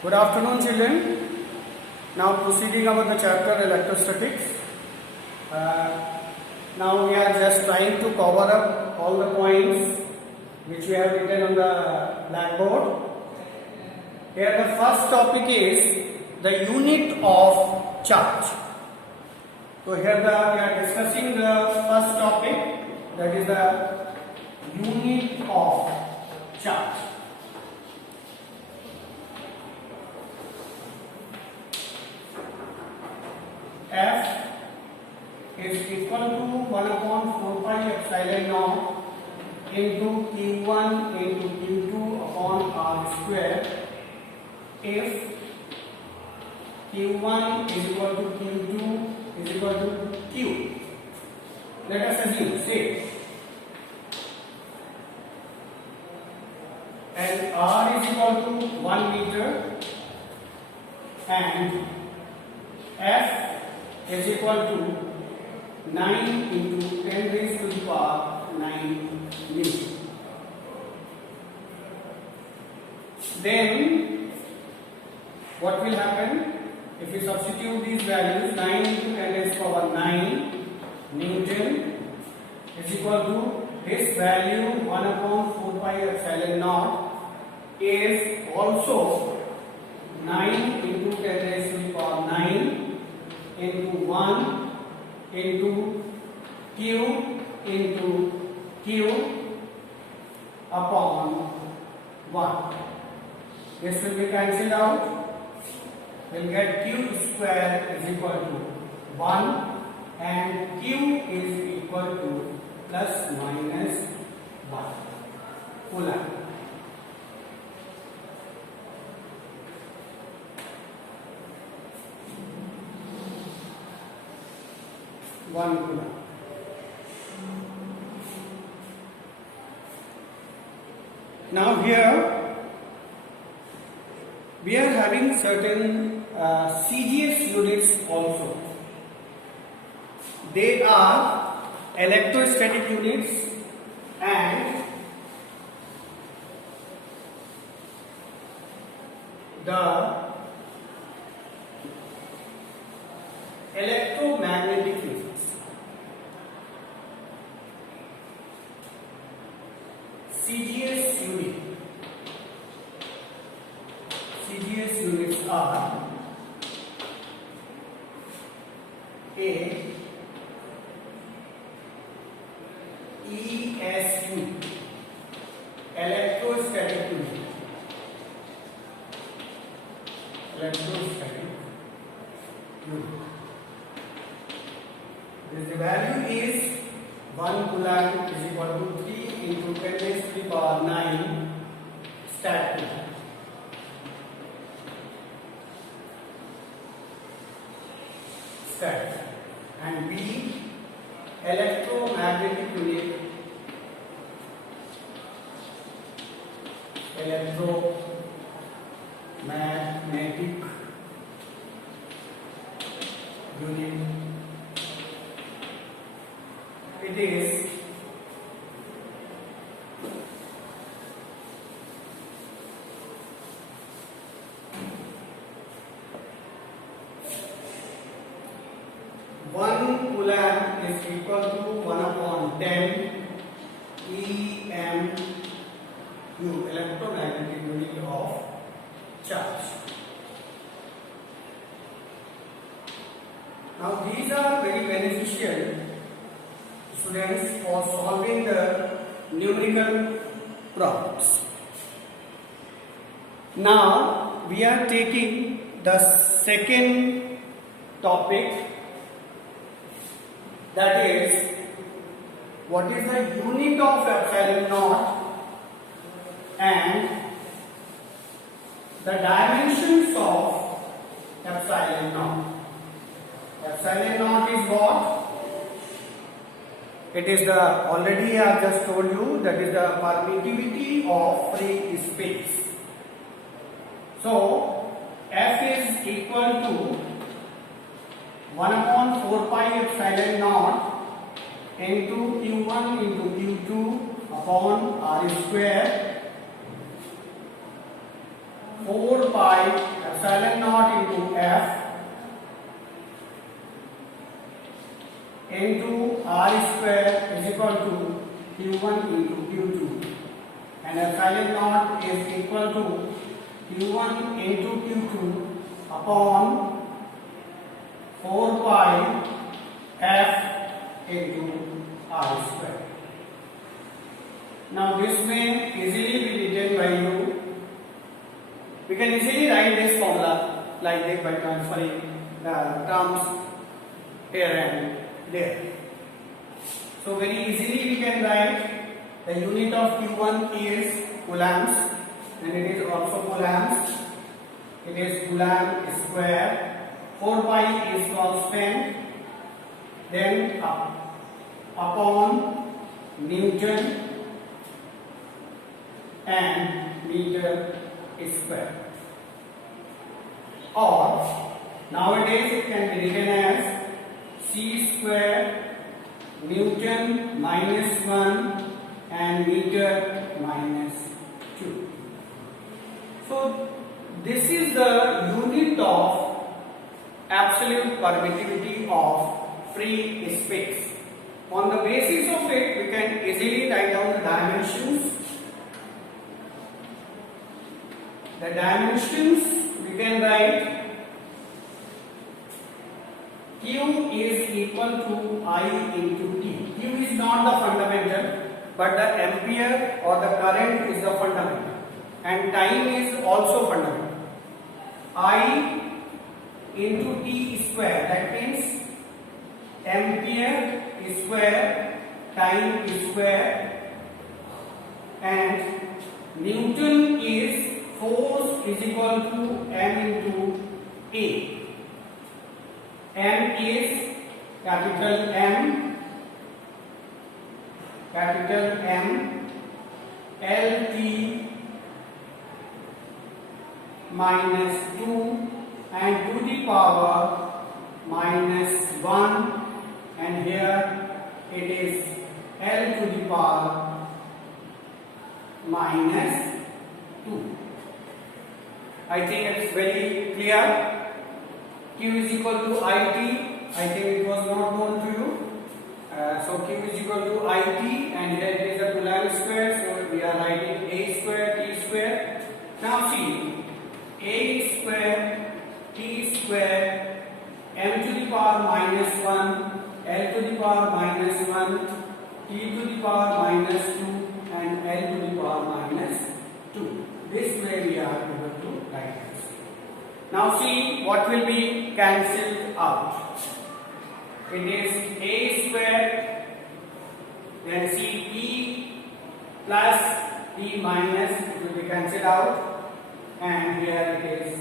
Good afternoon, children. Now proceeding about the chapter electrostatics. Now we are just trying to cover up all the points which we have written on the blackboard. Here the first topic is the unit of charge. So here we are discussing the first topic, that is the unit of charge. F is equal to 1 upon 4 pi epsilon naught into Q1 into Q2 upon R square if Q1 is equal to Q2 is equal to Q. Let us assume, say, and R is equal to 1 meter and F is equal to 9 into 10 raised to the power 9 Newton. Then what will happen if we substitute these values? 9 into 10 raised to the power 9 Newton is equal to this value 1 upon 4 pi epsilon naught is also 9 into 10 raised to the power 9 into 1 into Q into Q upon 1. This will be cancelled out. We will get Q square is equal to 1 and Q is equal to plus minus 1 Coulomb. Now here we are having certain CGS units also. They are electrostatic units and the electromagnetic units. CGS units are A, ESU, electrostatic unit. The value is 1 Coulomb is equal to 3 into 10 raised to the power 9 stat. And B, electromagnetic unit. It is Coulomb is equal to 1 upon 10 EMU, electromagnetic unit of charge. Now these are very beneficial, students, for solving the numerical problems. Now we are taking the second topic, that is, what is the unit of epsilon naught and the dimensions of epsilon naught. Epsilon naught is what? It is the, already I have just told you, that is the permittivity of free space. So F is equal to 1 upon 4 pi epsilon naught into Q1 into Q2 upon R square 4 pi epsilon naught into F into R square is equal to Q1 into Q2, and epsilon naught is equal to Q1 into Q2 upon 4 pi F into R square. Now this may easily be written by you. We can easily write this formula like this by transferring the terms here and there. So very easily we can write the unit of Q1 is coulombs, and it is also coulombs. It is coulomb square. 4 pi is constant. Then upon Newton and meter square. Or nowadays it can be written as C square Newton minus 1 and meter minus 2. So this is the unit of absolute permittivity of free space. On the basis of it, we can easily write down the dimensions. The dimensions we can write Q is equal to I into T. Q is not the fundamental, but the ampere or the current is the fundamental, and time is also fundamental. I into T square, that means ampere square, time square, and Newton is force is equal to M into A. M is capital M, LT minus 2 and to the power minus 1, and here it is L to the power minus 2. I think it's very clear. Q is equal to IT. I think it was not known to you. So Q is equal to IT, and here it is a coulomb square. So we are writing A square T square. Now see, A square T square M to the power minus 1, L to the power minus 1, T to the power minus 2, and L to the power minus 2. This way we are able to write this. Now see what will be cancelled out. It is A square, then see E plus T minus, it will be cancelled out, and here it is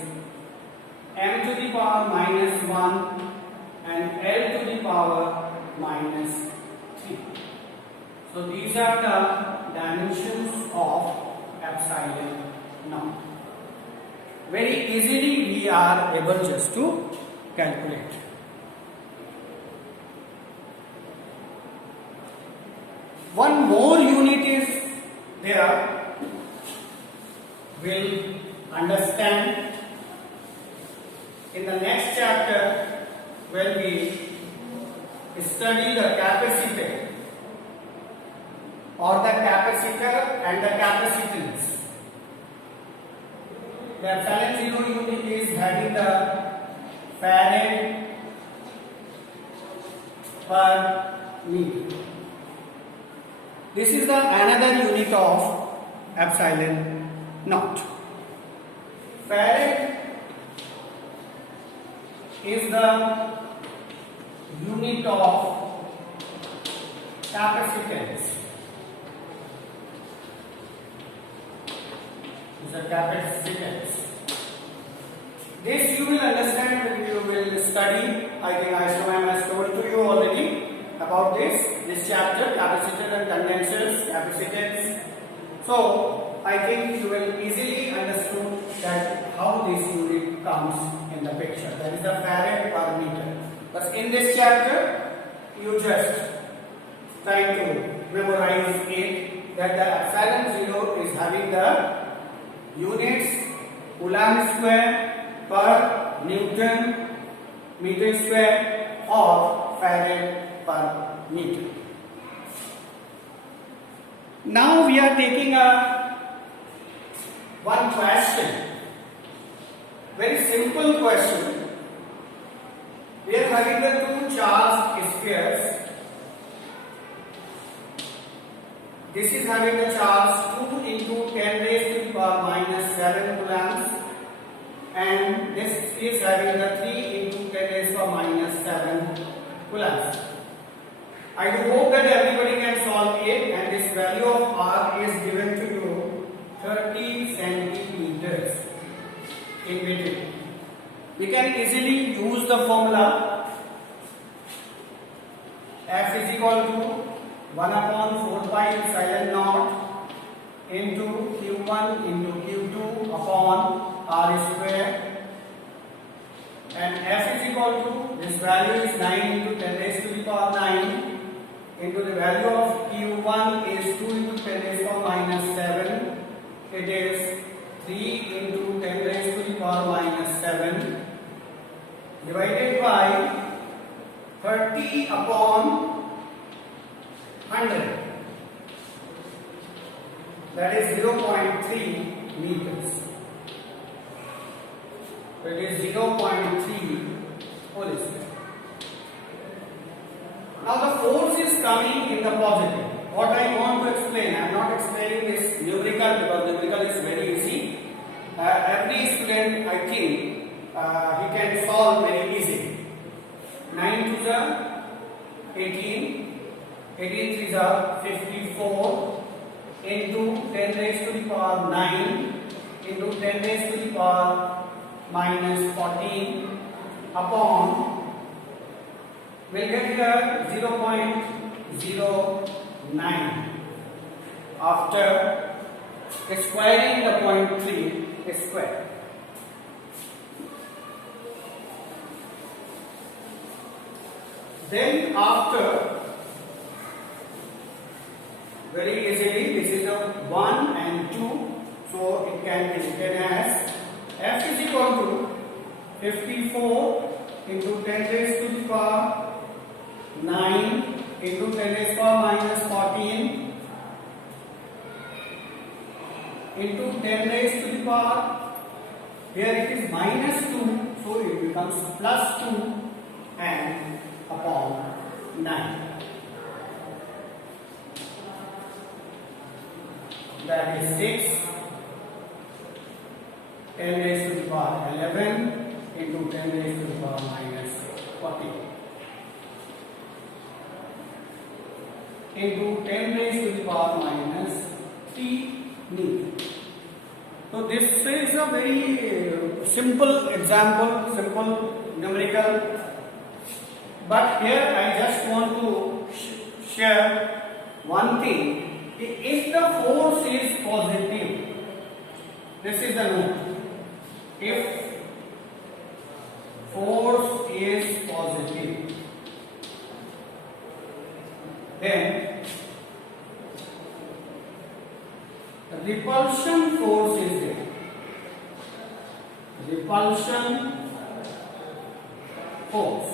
M to the power minus 1 and L to the power minus 3. So these are the dimensions of epsilon naught. Very easily we are able just to calculate. One more unit is there. We'll understand in the next chapter when we study the capacitor or the capacitor and the capacitance. The epsilon 0 unit is having the farad per meter. This is the another unit of epsilon naught. Farad is the unit of capacitance. Is a capacitance. This you will understand when you will study. I think Aishwarya has told to you already about this chapter, capacitor and condensers, capacitance. So I think you will easily understand that how this unit comes in the picture. That is the farad per meter. But in this chapter, you just try to memorize it, that the epsilon 0 is having the units Coulomb square per Newton meter square or Farad per meter. Now we are taking one question, very simple question. We are having the two charged spheres. This is having a charge 2 into 10 raised to the power minus 7 coulombs, and this is having the 3 into 10 raised to the power minus 7 coulombs. I do hope that everybody can solve it, and this value of R is given to you 30 centimeters in between. We can easily use the formula F is equal to 1 upon 4 pi epsilon naught into Q1 into Q2 upon R square, and F is equal to, this value is 9 into 10 raised to the power 9 into the value of Q1 is 2 into 10 raised to the power minus 7. It is 3 into 10 raised to the power minus 7 divided by 30 upon 100, that is 0.3 meters. So it is 0.3 whole square. Now the force is coming in the positive. What I want to explain, I am not explaining this numerical because numerical is very easy. Every student, I think, he can solve very easily. 9 to the 18, 18 3s are 54 into 10 raised to the power 9 into 10 raised to the power minus 14 upon, we'll get here 0.09 after squaring the 0.3 square. Then after, very easily, this is the 1 and 2, so it can be written as F is equal to 54 into 10 raised to the power 9 into 10 raised to the power minus 14 into 10 raised to the power, here it is minus 2, so it becomes plus 2 and upon 9. That is 6, 10 raised to the power 11 into 10 raised to the power minus 14 into 10 raised to the power minus 3 meter. So this is a very simple example, simple numerical, but here I just want to share one thing. If the force is positive, this is the note. If force is positive, then the repulsion force is there. Repulsion force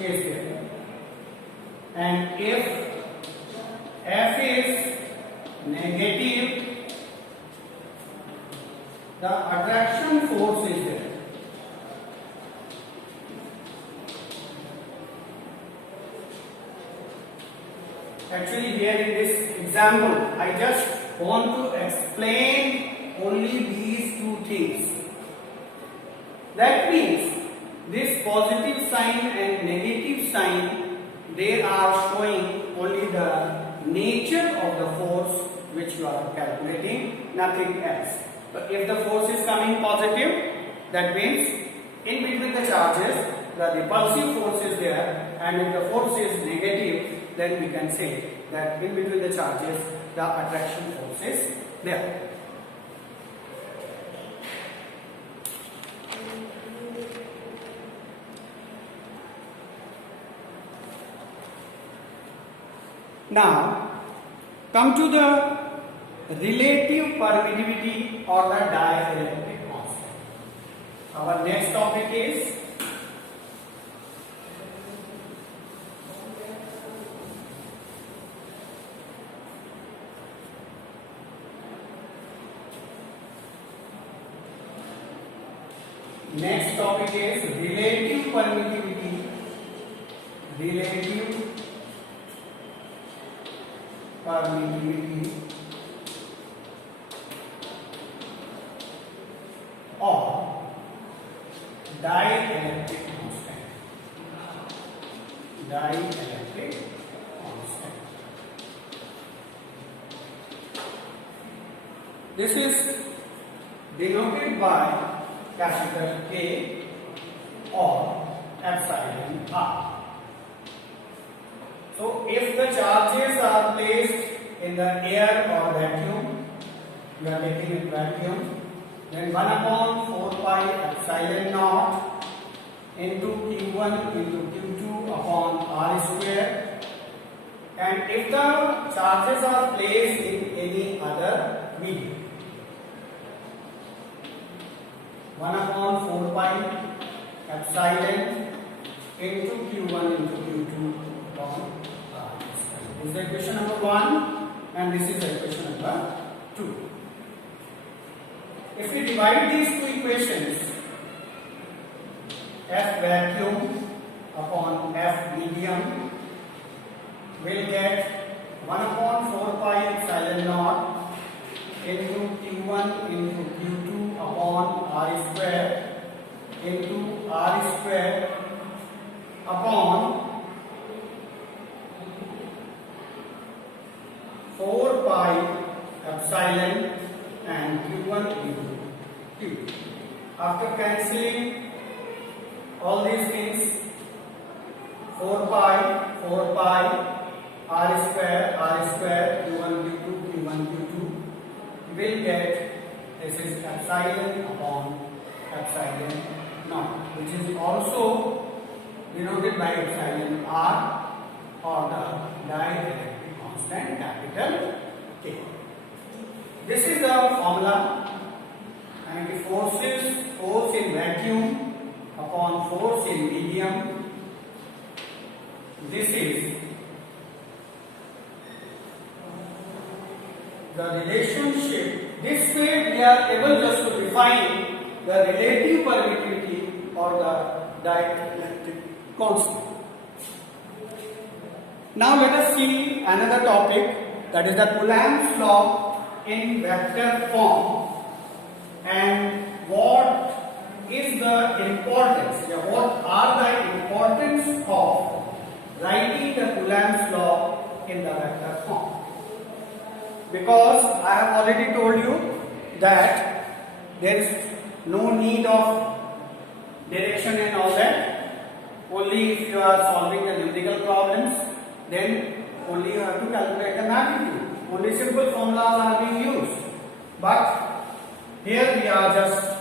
is there. And if F is negative, the attraction force is there. Actually, here in this example, I just want to explain only these two things. That means this positive sign and negative sign, they are showing only the nature of the force which you are calculating, nothing else. But if the force is coming positive, that means in between the charges the repulsive force is there, and if the force is negative, then we can say that in between the charges the attraction force is there. Now come to the relative permittivity or the dielectric constant. Our next topic is relative permittivity. Relative permittivity or dielectric constant. Dielectric constant. This is denoted by capital K or epsilon R. So if the charges are placed in the air or vacuum, we are taking it vacuum, then 1 upon 4 pi epsilon naught into Q1 into Q2 upon R square. And if the charges are placed in any other medium, 1 upon 4 pi epsilon into Q1 into Q2 upon R. This is equation number 1 and this is equation number 2. If we divide these two equations, F vacuum upon F medium, will get 1 upon 4 pi epsilon naught into Q1 into Q2 upon R square into R square upon 4 pi epsilon and Q1 into Q. After cancelling all these things, 4 pi, R square, Q1, Q2, will get, this is epsilon upon epsilon naught, which is also denoted by epsilon R or the dielectric constant capital K. This is the formula, and the force in vacuum upon force in medium. This is the relationship. This way we are able just to define the relative permittivity or the dielectric constant. Now let us see another topic, that is the Coulomb's law in vector form, and what is the importance, what are the importance of writing the Coulomb's law in the vector form. Because I have already told you that there is no need of direction and all that. Only if you are solving the numerical problems, then only you have to calculate the magnitude. Only simple formulas are being used. But here we are just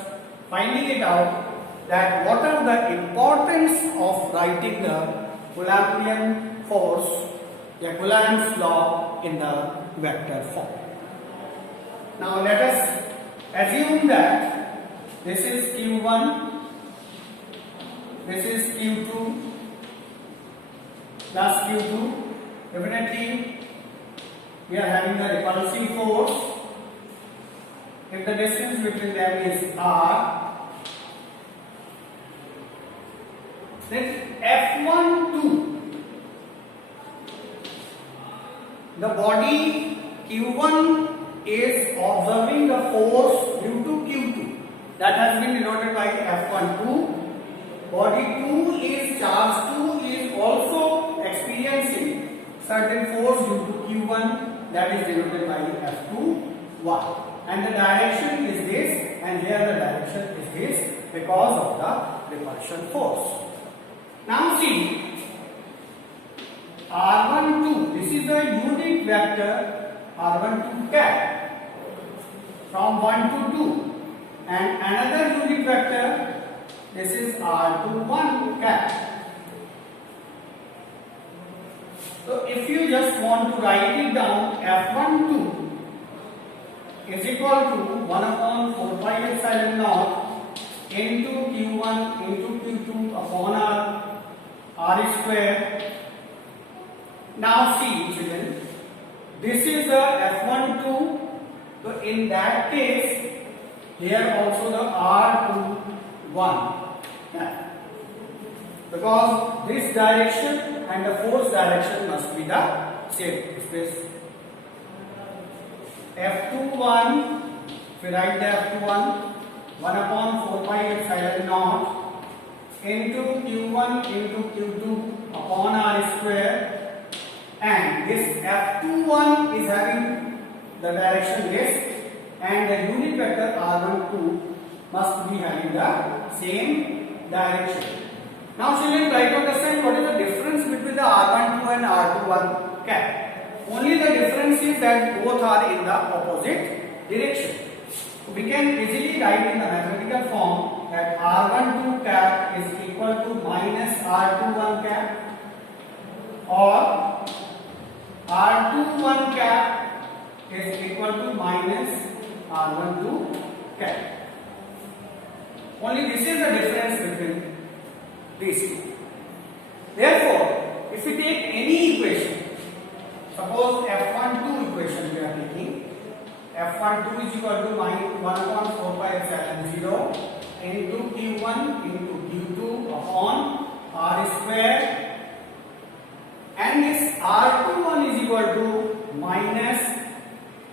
finding it out that what are the importance of writing the Coulombian force, the Coulomb's law in the vector form. Now let us assume that this is Q1, this is Q2 plus Q2. Definitely we are having the repulsive force. If the distance between them is R, then F12, the body Q1 is observing the force due to Q2, that has been denoted by F12. Body 2 is charge 2 is also experiencing certain force due to Q1, that is denoted by F21. And the direction is this, and here the direction is this because of the repulsion force. Now see, R12, this is the unit vector R12 cap from 1 to 2, and another unit vector, this is R21 cap. So if you just want to write it down, F12 is equal to 1 upon 4 pi epsilon naught into q1 into q2 upon r square. Now see children, this is the F12, so in that case here also the R21, because this direction and the force direction must be the same. Space F21, if we write the F21, 1 upon 4 pi epsilon naught into q1 into q2 upon r square, and this F21 is having the direction this, and the unit vector R12 must be having the same direction. Now children, try to understand what is the difference between the R12 and R21 cap. Only the difference is that both are in the opposite direction. So we can easily write in the mathematical form that R12 cap is equal to minus R21 cap, or R21 cap is equal to minus R12 cap. Only this is the difference between these two. Therefore, if we take any equation, suppose F12 equation we are taking, F12 is equal to minus 1 upon 4 pi epsilon 0 into q1 into q2 upon r square, and this R21 is equal to minus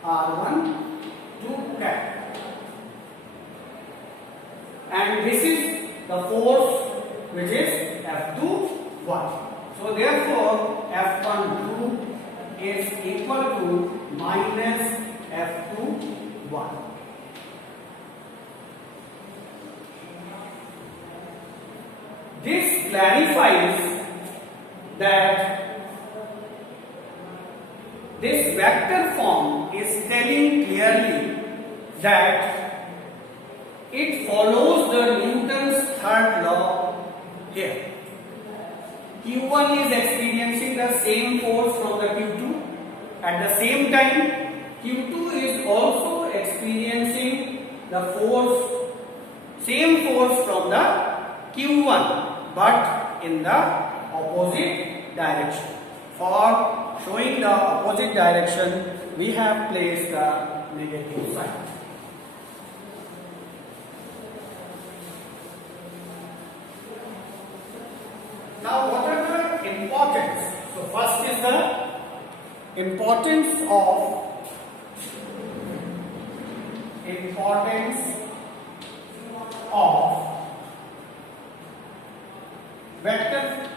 R12 cap, and this is the force which is F21. So therefore F12 is equal to minus F21. This clarifies that this vector form is telling clearly that it follows the Newton's third law here. Q1 is experiencing the same force from the Q2. At the same time, Q2 is also experiencing the force, same force from the Q1, but in the opposite direction. For showing the opposite direction, we have placed the negative sign. Now, what are the importance? So, first is the importance of vector